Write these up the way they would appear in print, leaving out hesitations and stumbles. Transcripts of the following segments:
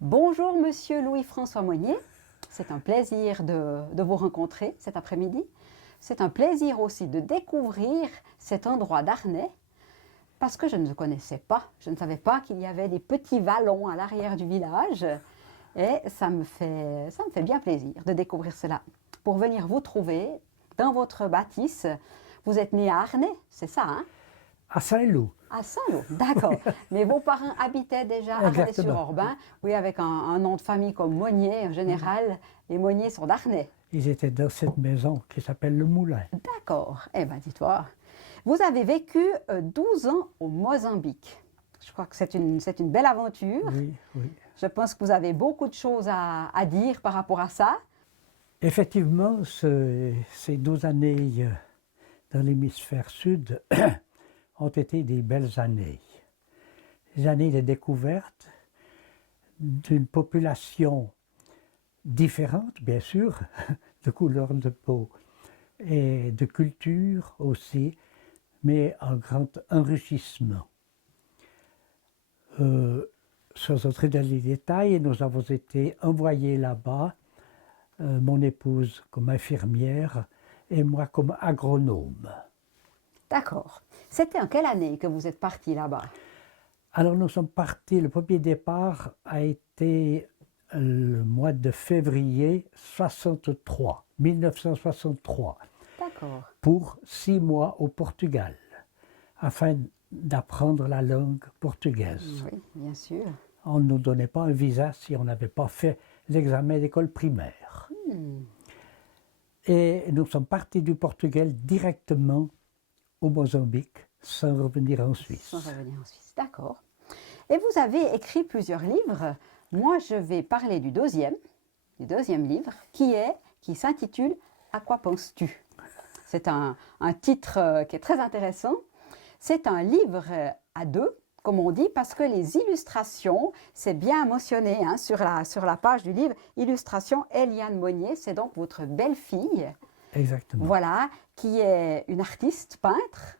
Bonjour Monsieur Louis-François Monnier, c'est un plaisir de vous rencontrer cet après-midi. C'est un plaisir aussi de découvrir cet endroit d'Arnay parce que je ne le connaissais pas. Je ne savais pas qu'il y avait des petits vallons à l'arrière du village et ça me fait bien plaisir de découvrir cela. Pour venir vous trouver dans votre bâtisse, vous êtes né à Arnay, c'est ça, hein? À Saint-Loup. À Saint-Lô, d'accord. Mais vos parents habitaient déjà à Exactement. Arnay-sur-Orbain, oui, avec un nom de famille comme Monnier. En général, les Monniers sont d'Arnay. Ils étaient dans cette maison qui s'appelle le Moulin. D'accord. Eh bien, dis-toi. Vous avez vécu 12 ans au Mozambique. Je crois que c'est une belle aventure. Oui, oui. Je pense que vous avez beaucoup de choses à dire par rapport à ça. Effectivement, ces 12 années dans l'hémisphère sud ont été des belles années. Des années de découverte d'une population différente, bien sûr, de couleur de peau et de culture aussi, mais un grand enrichissement. Sans entrer dans les détails, nous avons été envoyés là-bas, mon épouse comme infirmière et moi comme agronome. D'accord. C'était en quelle année que vous êtes parti là-bas? Alors nous sommes partis, le premier départ a été le mois de février 63, 1963, D'accord. pour 6 mois au Portugal, afin d'apprendre la langue portugaise. Oui, bien sûr. On ne nous donnait pas un visa si on n'avait pas fait l'examen d'école primaire. Et nous sommes partis du Portugal directement au Mozambique, sans revenir en Suisse. Sans revenir en Suisse, d'accord. Et vous avez écrit plusieurs livres. Moi, je vais parler du deuxième livre, qui s'intitule « À quoi penses-tu » C'est un titre qui est très intéressant. C'est un livre à deux, comme on dit, parce que les illustrations, c'est bien mentionné hein, sur la page du livre. Illustration Eliane Monnier, c'est donc votre belle-fille. Exactement. Voilà, qui est une artiste peintre,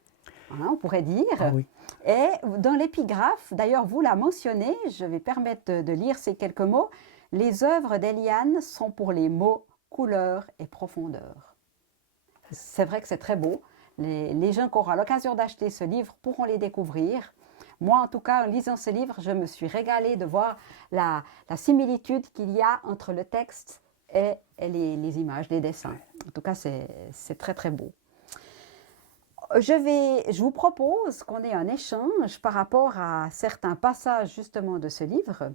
hein, on pourrait dire. Ah oui. Et dans l'épigraphe, d'ailleurs vous la mentionnez, je vais permettre de lire ces quelques mots. Les œuvres d'Eliane sont pour les mots couleur et profondeur. C'est vrai que c'est très beau. Les gens qui auront l'occasion d'acheter ce livre pourront les découvrir. Moi, en tout cas, en lisant ce livre, je me suis régalée de voir la similitude qu'il y a entre le texte et les images, les dessins. En tout cas, c'est très très beau. Je vous propose qu'on ait un échange par rapport à certains passages justement de ce livre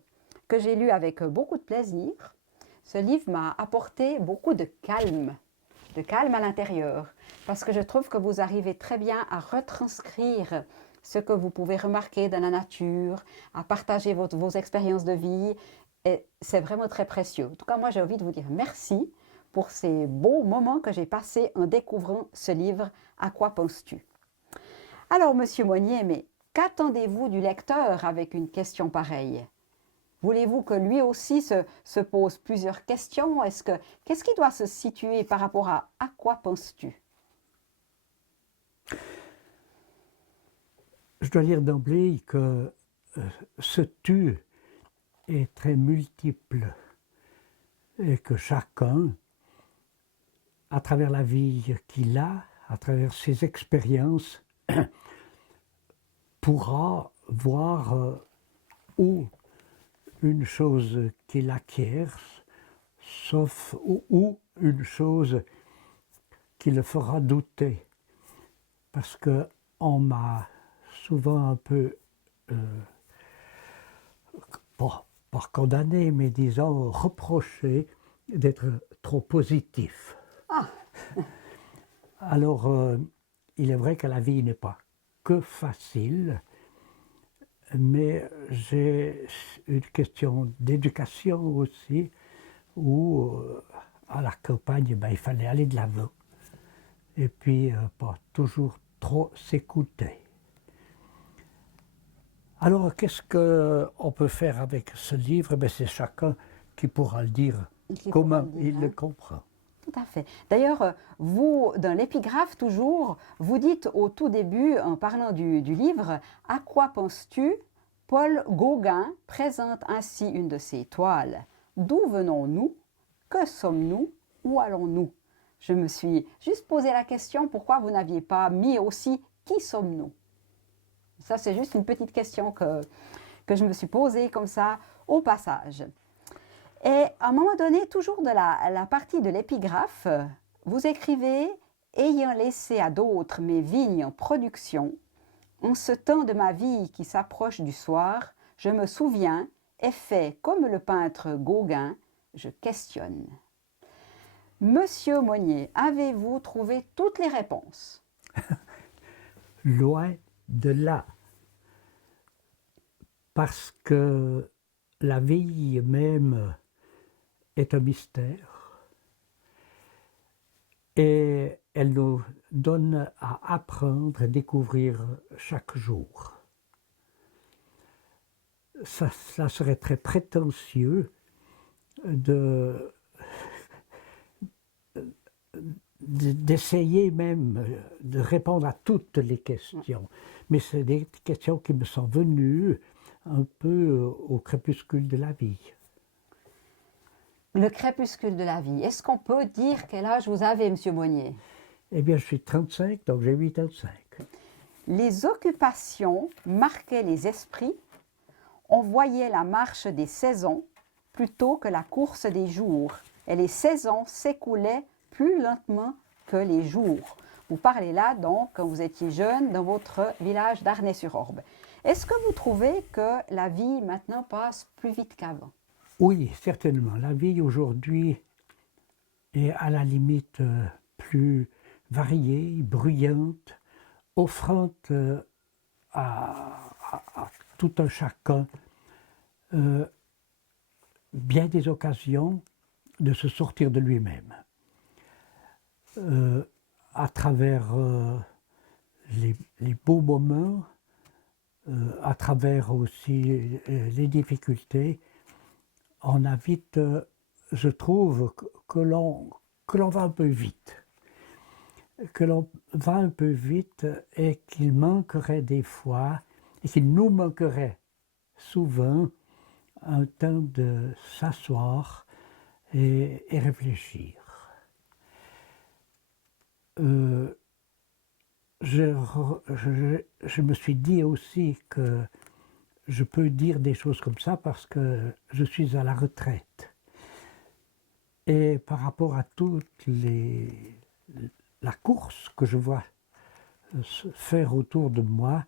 que j'ai lu avec beaucoup de plaisir. Ce livre m'a apporté beaucoup de calme à l'intérieur, parce que je trouve que vous arrivez très bien à retranscrire ce que vous pouvez remarquer dans la nature, à partager vos expériences de vie, et c'est vraiment très précieux. En tout cas, moi j'ai envie de vous dire merci pour ces beaux moments que j'ai passés en découvrant ce livre « À quoi penses-tu » Alors, Monsieur Monnier, mais qu'attendez-vous du lecteur avec une question pareille? Voulez-vous que lui aussi se pose plusieurs questions? Qu'est-ce qui doit se situer par rapport à quoi penses-tu? Je dois dire d'emblée que ce tu est très multiple et que chacun, à travers la vie qu'il a, à travers ses expériences, pourra voir ou une chose qu'il acquiert, sauf ou une chose qui le fera douter. Parce qu'on m'a souvent un peu, pas condamné, mais disons reproché d'être trop positif. Ah, Alors, il est vrai que la vie n'est pas que facile, mais j'ai une question d'éducation aussi, où à la campagne, il fallait aller de l'avant, et puis pas toujours trop s'écouter. Alors, qu'est-ce qu'on peut faire avec ce livre? C'est chacun qui pourra le dire comment il le comprend. Tout à fait. D'ailleurs, vous, dans l'épigraphe toujours, vous dites au tout début, en parlant du livre, « À quoi penses-tu » Paul Gauguin présente ainsi une de ses toiles. D'où venons-nous? Que sommes-nous? Où allons-nous? Je me suis juste posé la question pourquoi vous n'aviez pas mis aussi qui sommes-nous? Ça, c'est juste une petite question que je me suis posée comme ça au passage. Et à un moment donné, toujours de la partie de l'épigraphe, vous écrivez « Ayant laissé à d'autres mes vignes en production, en ce temps de ma vie qui s'approche du soir, je me souviens et fais comme le peintre Gauguin, je questionne. » Monsieur Monnier, avez-vous trouvé toutes les réponses? Loin de là. Parce que la vie même est un mystère et elle nous donne à apprendre et découvrir chaque jour. Ça serait très prétentieux d'essayer même de répondre à toutes les questions. Mais c'est des questions qui me sont venues un peu au crépuscule de la vie. Le crépuscule de la vie. Est-ce qu'on peut dire quel âge vous avez, Monsieur Monnier? Eh bien, je suis 35, donc j'ai 85. Les occupations marquaient les esprits. On voyait la marche des saisons plutôt que la course des jours. Et les saisons s'écoulaient plus lentement que les jours. Vous parlez là, donc, quand vous étiez jeune, dans votre village d'Arnay-sur-Orbe. Est-ce que vous trouvez que la vie maintenant passe plus vite qu'avant? Oui, certainement. La vie aujourd'hui est à la limite plus variée, bruyante, offrant à tout un chacun bien des occasions de se sortir de lui-même. À travers les beaux moments, à travers aussi les difficultés, on a vite, je trouve, que l'on va un peu vite. Que l'on va un peu vite et qu'il manquerait des fois, et qu'il nous manquerait souvent, un temps de s'asseoir et réfléchir. Je me suis dit aussi que je peux dire des choses comme ça parce que je suis à la retraite. Et par rapport à toute la course que je vois se faire autour de moi,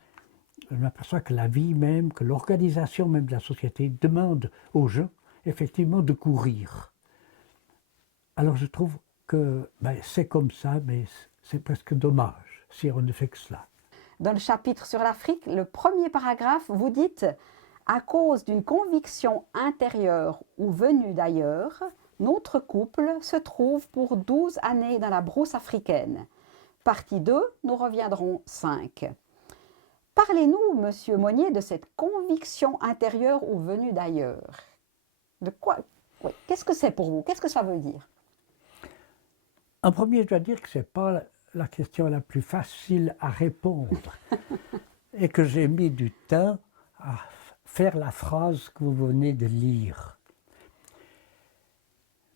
je m'aperçois que la vie même, que l'organisation même de la société demande aux gens effectivement de courir. Alors je trouve que c'est comme ça, mais c'est presque dommage si on ne fait que cela. Dans le chapitre sur l'Afrique, le premier paragraphe, vous dites « À cause d'une conviction intérieure ou venue d'ailleurs, notre couple se trouve pour 12 années dans la brousse africaine. Partie 2, nous reviendrons 5. » Parlez-nous, Monsieur Monnier, de cette conviction intérieure ou venue d'ailleurs. De quoi? Oui. Qu'est-ce que c'est pour vous? Qu'est-ce que ça veut dire? En premier, je dois dire que ce n'est pas la question la plus facile à répondre et que j'ai mis du temps à faire la phrase que vous venez de lire.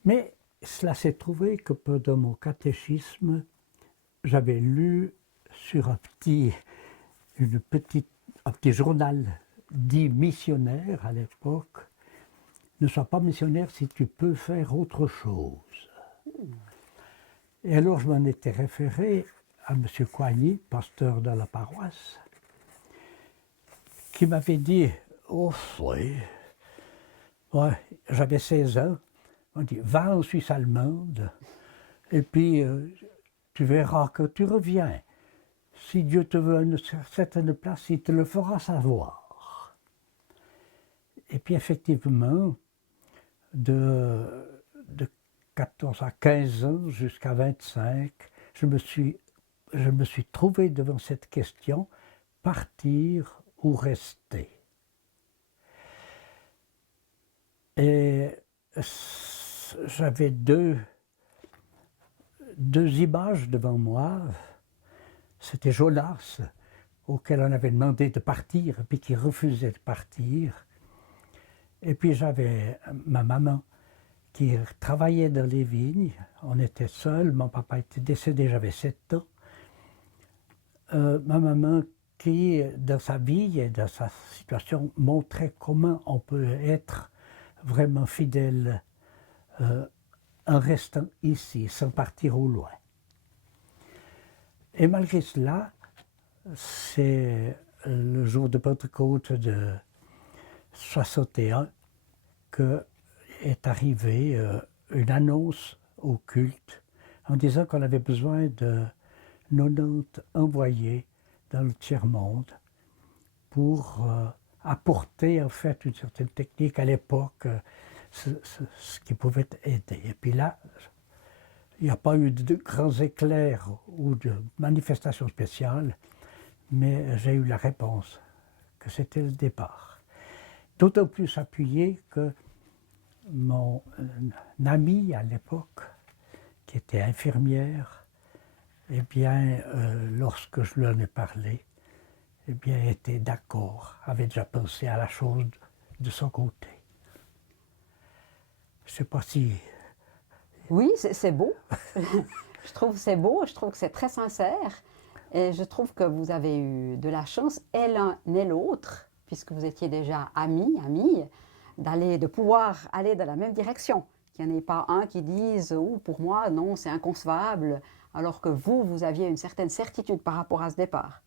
Mais cela s'est trouvé que pendant mon catéchisme, j'avais lu sur un petit journal dit missionnaire à l'époque, « Ne sois pas missionnaire si tu peux faire autre chose ». Et alors je m'en étais référé à M. Coigny, pasteur de la paroisse, qui m'avait dit « Oh oui, ouais, j'avais 16 ans, on dit « Va en Suisse allemande et puis tu verras que tu reviens. Si Dieu te veut à une certaine place, il te le fera savoir. » Et puis effectivement, de 14 à 15 ans jusqu'à 25, je me suis trouvé devant cette question, partir ou rester. Et j'avais deux images devant moi. C'était Jonas, auquel on avait demandé de partir, et puis qui refusait de partir. Et puis j'avais ma maman qui travaillait dans les vignes. On était seuls, mon papa était décédé, j'avais 7 ans. Ma maman qui, dans sa vie et dans sa situation, montrait comment on peut être vraiment fidèle en restant ici, sans partir au loin. Et malgré cela, c'est le jour de Pentecôte de 61 que est arrivée une annonce au culte en disant qu'on avait besoin de 90 envoyés dans le tiers-monde pour apporter en fait une certaine technique à l'époque, ce qui pouvait aider. Et puis là, il n'y a pas eu de grands éclairs ou de manifestations spéciales, mais j'ai eu la réponse que c'était le départ. D'autant plus appuyé que mon amie à l'époque, qui était infirmière, eh bien, lorsque je lui en ai parlé, eh bien, était d'accord, avait déjà pensé à la chose de son côté. Je ne sais pas si... Oui, c'est beau. Je trouve que c'est beau, je trouve que c'est très sincère. Et je trouve que vous avez eu de la chance, et l'un et l'autre, puisque vous étiez déjà amis, de pouvoir aller dans la même direction. Qu'il n'y en ait pas un qui dise « Oh, pour moi, non, c'est inconcevable », alors que vous aviez une certaine certitude par rapport à ce départ.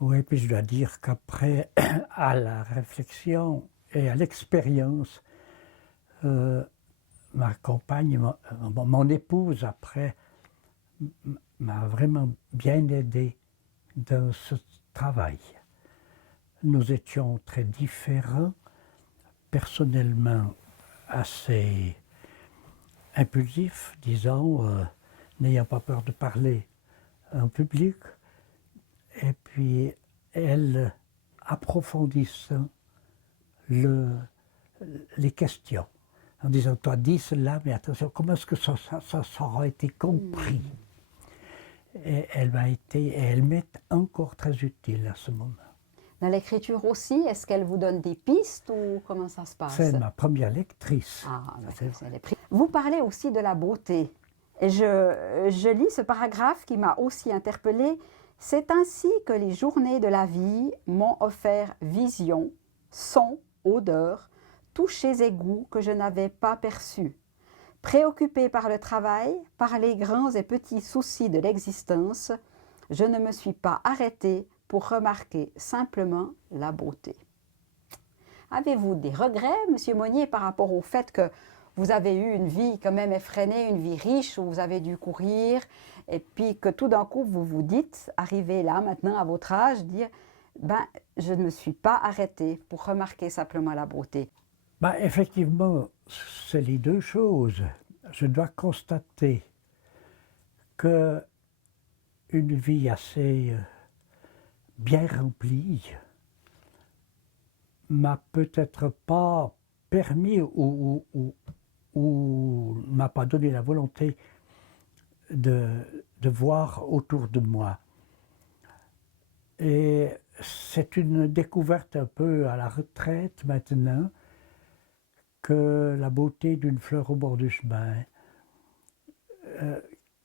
Oui, puis je dois dire qu'après, à la réflexion et à l'expérience, ma compagne, mon épouse, après, m'a vraiment bien aidé dans ce travail. Nous étions très différents, personnellement assez impulsifs, disons, n'ayant pas peur de parler en public, et puis elle approfondissant les questions, en disant, toi dis cela, mais attention, comment est-ce que ça aura été compris? Et elle m'est encore très utile à ce moment. Dans l'écriture aussi, est-ce qu'elle vous donne des pistes ou comment ça se passe? C'est ma première lectrice. Ah, vous parlez aussi de la beauté. Et je lis ce paragraphe qui m'a aussi interpellée. C'est ainsi que les journées de la vie m'ont offert visions, sons, odeurs, touchés et goûts que je n'avais pas perçus. Préoccupée par le travail, par les grands et petits soucis de l'existence, je ne me suis pas arrêtée pour remarquer simplement la beauté. Avez-vous des regrets, Monsieur Monnier, par rapport au fait que vous avez eu une vie quand même effrénée, une vie riche où vous avez dû courir, et puis que tout d'un coup vous vous dites, arrivé là maintenant à votre âge, dire ben je ne me suis pas arrêtée pour remarquer simplement la beauté. Ben, effectivement, c'est les deux choses. Je dois constater que une vie assez bien remplie m'a peut-être pas permis ou m'a pas donné la volonté de voir autour de moi. Et c'est une découverte un peu à la retraite maintenant que la beauté d'une fleur au bord du chemin,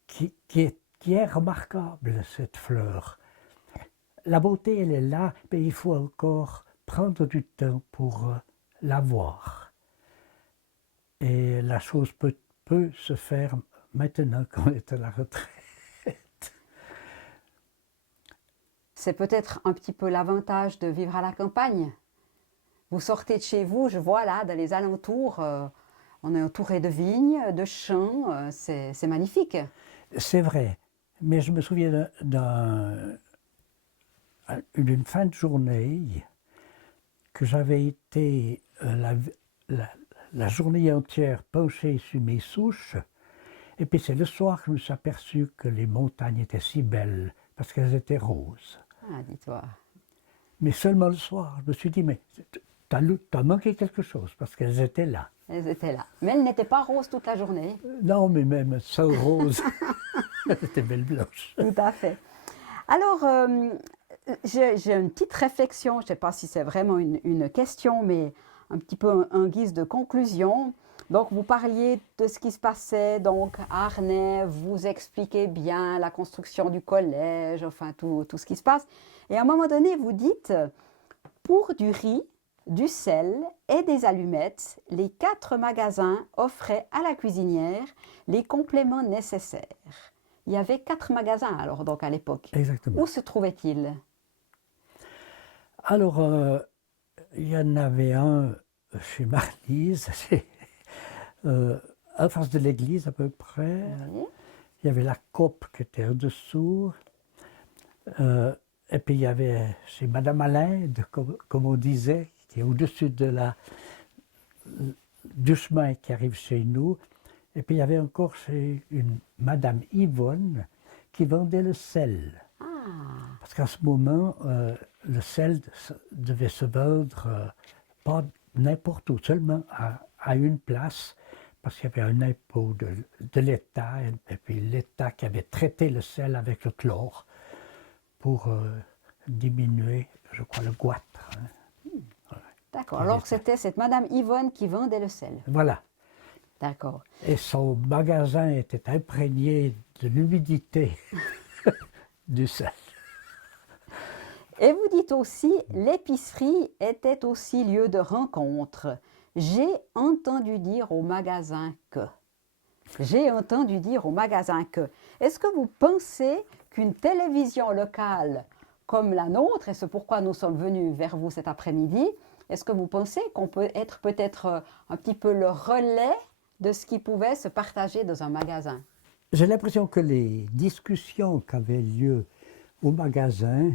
qui est remarquable, cette fleur. La beauté, elle est là, mais il faut encore prendre du temps pour la voir. Et la chose peut se faire maintenant qu'on est à la retraite. C'est peut-être un petit peu l'avantage de vivre à la campagne. Vous sortez de chez vous, je vois là, dans les alentours, on est entouré de vignes, de champs, c'est magnifique. C'est vrai, mais je me souviens d'une fin de journée que j'avais été la journée entière penché sur mes souches, et puis c'est le soir que je me suis aperçu que les montagnes étaient si belles, parce qu'elles étaient roses. Ah, dis-toi. Mais seulement le soir, je me suis dit, mais t'as manqué quelque chose, parce qu'elles étaient là. Elles étaient là. Mais elles n'étaient pas roses toute la journée. Non, mais même sans rose, elles étaient belles blanches. Tout à fait. Alors, J'ai une petite réflexion, je ne sais pas si c'est vraiment une question, mais un petit peu en guise de conclusion. Donc, vous parliez de ce qui se passait donc à Arnay, vous expliquez bien la construction du collège, enfin tout ce qui se passe. Et à un moment donné, vous dites, pour du riz, du sel et des allumettes, les 4 magasins offraient à la cuisinière les compléments nécessaires. Il y avait 4 magasins alors donc à l'époque. Exactement. Où se trouvaient-ils? Alors, il y en avait un chez Marlise, en face de l'église à peu près. Oui. Il y avait la COP qui était en dessous. Et puis il y avait chez Madame Allende, comme on disait, qui est au-dessus du chemin qui arrive chez nous. Et puis il y avait encore chez une Madame Yvonne qui vendait le sel. Ah, Parce qu'à ce moment, le sel devait se vendre pas n'importe où, seulement à une place, parce qu'il y avait un impôt de l'État, et puis l'État qui avait traité le sel avec le chlore pour diminuer, je crois, le goitre. d'accord. Alors c'était cette Madame Yvonne qui vendait le sel. Voilà. D'accord. Et son magasin était imprégné de l'humidité du sel. Et vous dites aussi, l'épicerie était aussi lieu de rencontre. J'ai entendu dire au magasin que. J'ai entendu dire au magasin que. Est-ce que vous pensez qu'une télévision locale comme la nôtre, et c'est pourquoi nous sommes venus vers vous cet après-midi, est-ce que vous pensez qu'on peut être peut-être un petit peu le relais de ce qui pouvait se partager dans un magasin? J'ai l'impression que les discussions qui avaient lieu au magasin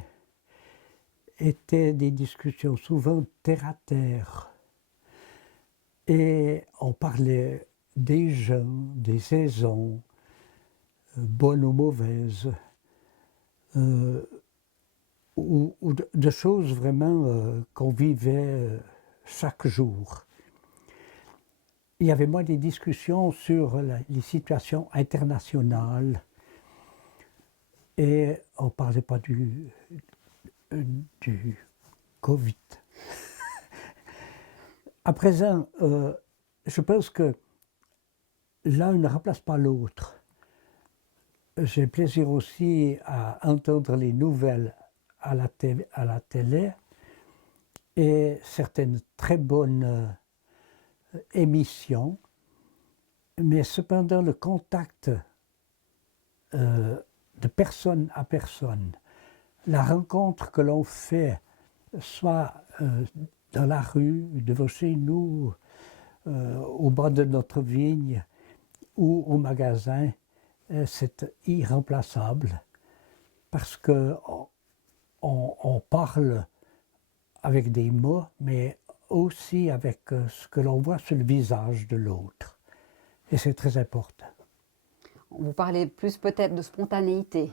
étaient des discussions souvent terre à terre. Et on parlait des gens, des saisons, bonnes ou mauvaises, ou de choses vraiment qu'on vivait chaque jour. Il y avait moins des discussions sur les situations internationales et on ne parlait pas du Covid. À présent, je pense que l'un ne remplace pas l'autre. J'ai plaisir aussi à entendre les nouvelles à la télé et certaines très bonnes émissions, mais cependant le contact de personne à personne, la rencontre que l'on fait, soit dans la rue, devant chez nous, au bas de notre vigne ou au magasin, c'est irremplaçable parce qu'on on parle avec des mots, mais aussi avec ce que l'on voit sur le visage de l'autre. Et c'est très important. Vous parlez plus peut-être de spontanéité.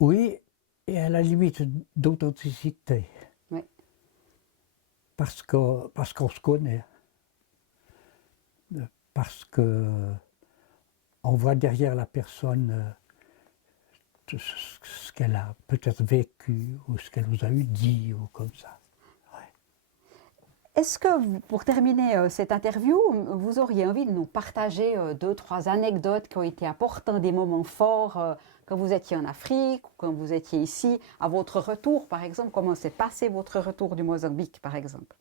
Oui, et à la limite d'authenticité. Oui. Parce qu'on se connaît. Parce qu'on voit derrière la personne tout ce qu'elle a peut-être vécu ou ce qu'elle nous a eu dit ou comme ça. Est-ce que, pour terminer cette interview, vous auriez envie de nous partager 2-3 anecdotes qui ont été importantes, des moments forts quand vous étiez en Afrique ou quand vous étiez ici, à votre retour par exemple? Comment s'est passé votre retour du Mozambique par exemple?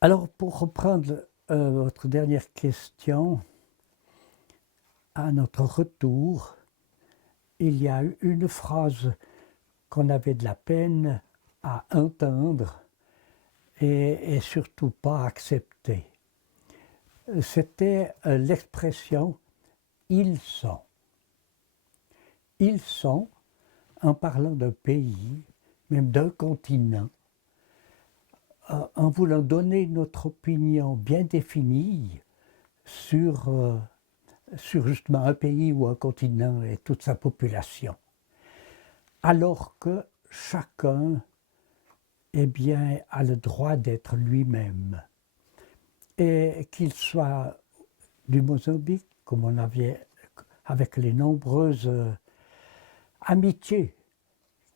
Alors, pour reprendre votre dernière question, à notre retour, il y a eu une phrase qu'on avait de la peine à entendre et surtout pas accepter. C'était l'expression « ils sont ». Ils sont, en parlant d'un pays, même d'un continent, en voulant donner notre opinion bien définie sur justement un pays ou un continent et toute sa population. Alors que chacun eh bien, a le droit d'être lui-même. Et qu'il soit du Mozambique, comme on avait avec les nombreuses amitiés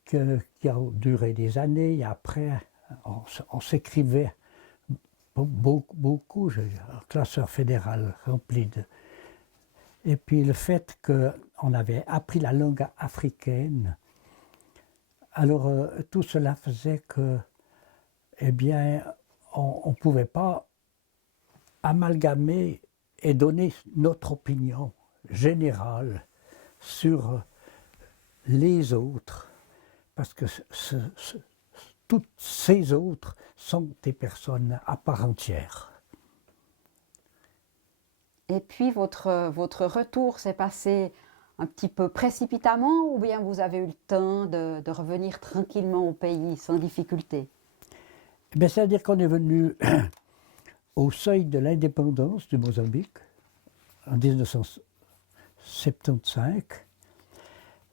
qui ont duré des années. Et après, on s'écrivait beaucoup. J'ai un classeur fédéral rempli de... Et puis le fait qu'on avait appris la langue africaine, alors tout cela faisait que, eh bien, on ne pouvait pas amalgamer et donner notre opinion générale sur les autres, parce que toutes ces autres sont des personnes à part entière. Et puis votre retour s'est passé un petit peu précipitamment ou bien vous avez eu le temps de revenir tranquillement au pays sans difficulté? C'est-à-dire qu'on est venu au seuil de l'indépendance du Mozambique en 1975.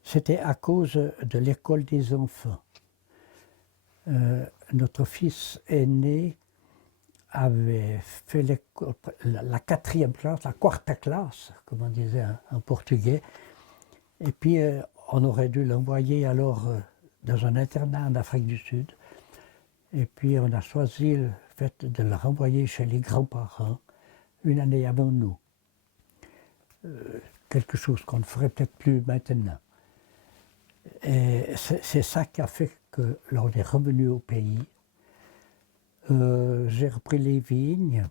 C'était à cause de l'école des enfants. Notre fils aîné avait fait la quatrième classe, la quarta classe, comme on disait en portugais. Et puis on aurait dû l'envoyer alors dans un internat en Afrique du Sud. Et puis on a choisi le fait de le renvoyer chez les grands-parents une année avant nous. Quelque chose qu'on ne ferait peut-être plus maintenant. Et c'est ça qui a fait que l'on est revenu au pays. J'ai repris les vignes.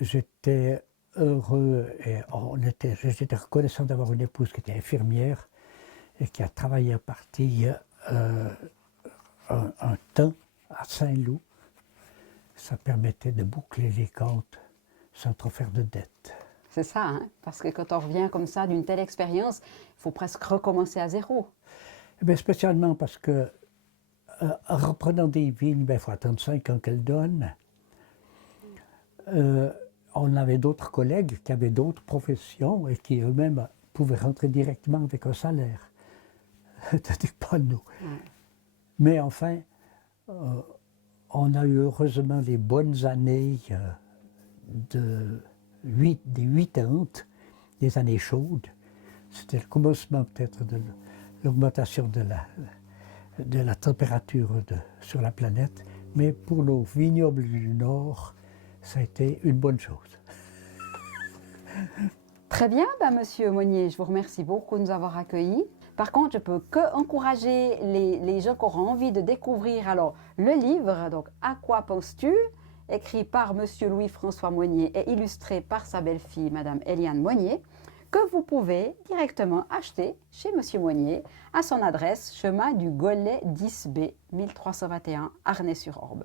J'étais heureux et j'étais reconnaissant d'avoir une épouse qui était infirmière et qui a travaillé à partir un temps à Saint-Loup. Ça permettait de boucler les comptes sans trop faire de dettes. C'est ça, hein? Parce que quand on revient comme ça d'une telle expérience, il faut presque recommencer à zéro. Bien, spécialement parce que en reprenant des vignes, il faut attendre 5 ans qu'elles donnent. On avait d'autres collègues qui avaient d'autres professions et qui eux-mêmes pouvaient rentrer directement avec un salaire. Tandis que pas nous. Ouais. Mais enfin, on a eu heureusement les bonnes années des 80, des années chaudes. C'était le commencement peut-être de l'augmentation de la température sur la planète. Mais pour nos vignobles du Nord, ça a été une bonne chose. Très bien, Monsieur Monnier, je vous remercie beaucoup de nous avoir accueillis. Par contre, je peux que encourager les gens qui auront envie de découvrir alors le livre, donc À quoi penses-tu, écrit par Monsieur Louis-François Monnier et illustré par sa belle-fille, Madame Eliane Monnier, que vous pouvez directement acheter chez Monsieur Monnier à son adresse chemin du Gollet 10B 1321 Arnay-sur-Orbe.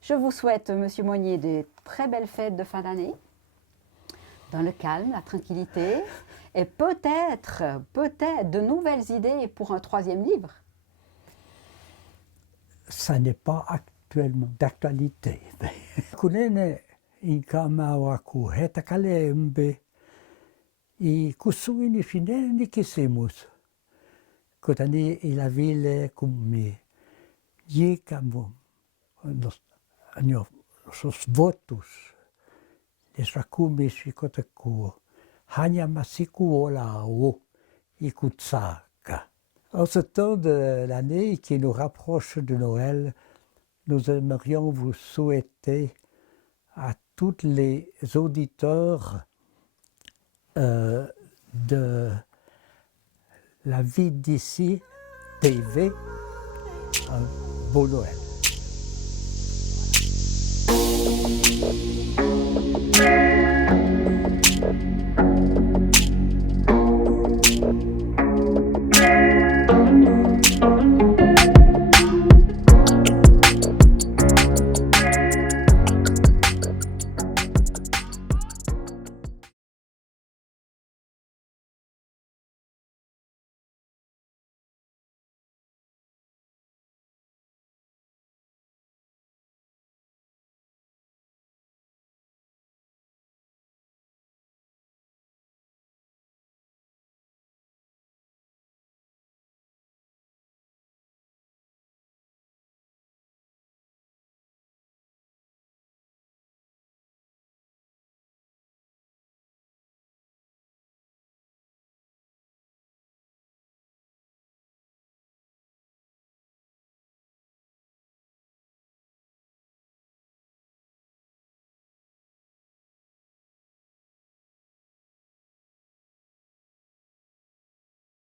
Je vous souhaite, Monsieur Monnier, de très belles fêtes de fin d'année, dans le calme, la tranquillité, et peut-être de nouvelles idées pour un 3e livre. Ça n'est pas actuellement d'actualité. Kunene ikamawaku hetakalembe I kusui finene ni kisimus. Kotani la ville come yekamo nos votos. Les rakumi shikotaku. Hanya masiku ola o ikutsaka. En ce temps de l'année qui nous rapproche de Noël, nous aimerions vous souhaiter à tous les auditeurs de la vie d'ici TV un beau Noël.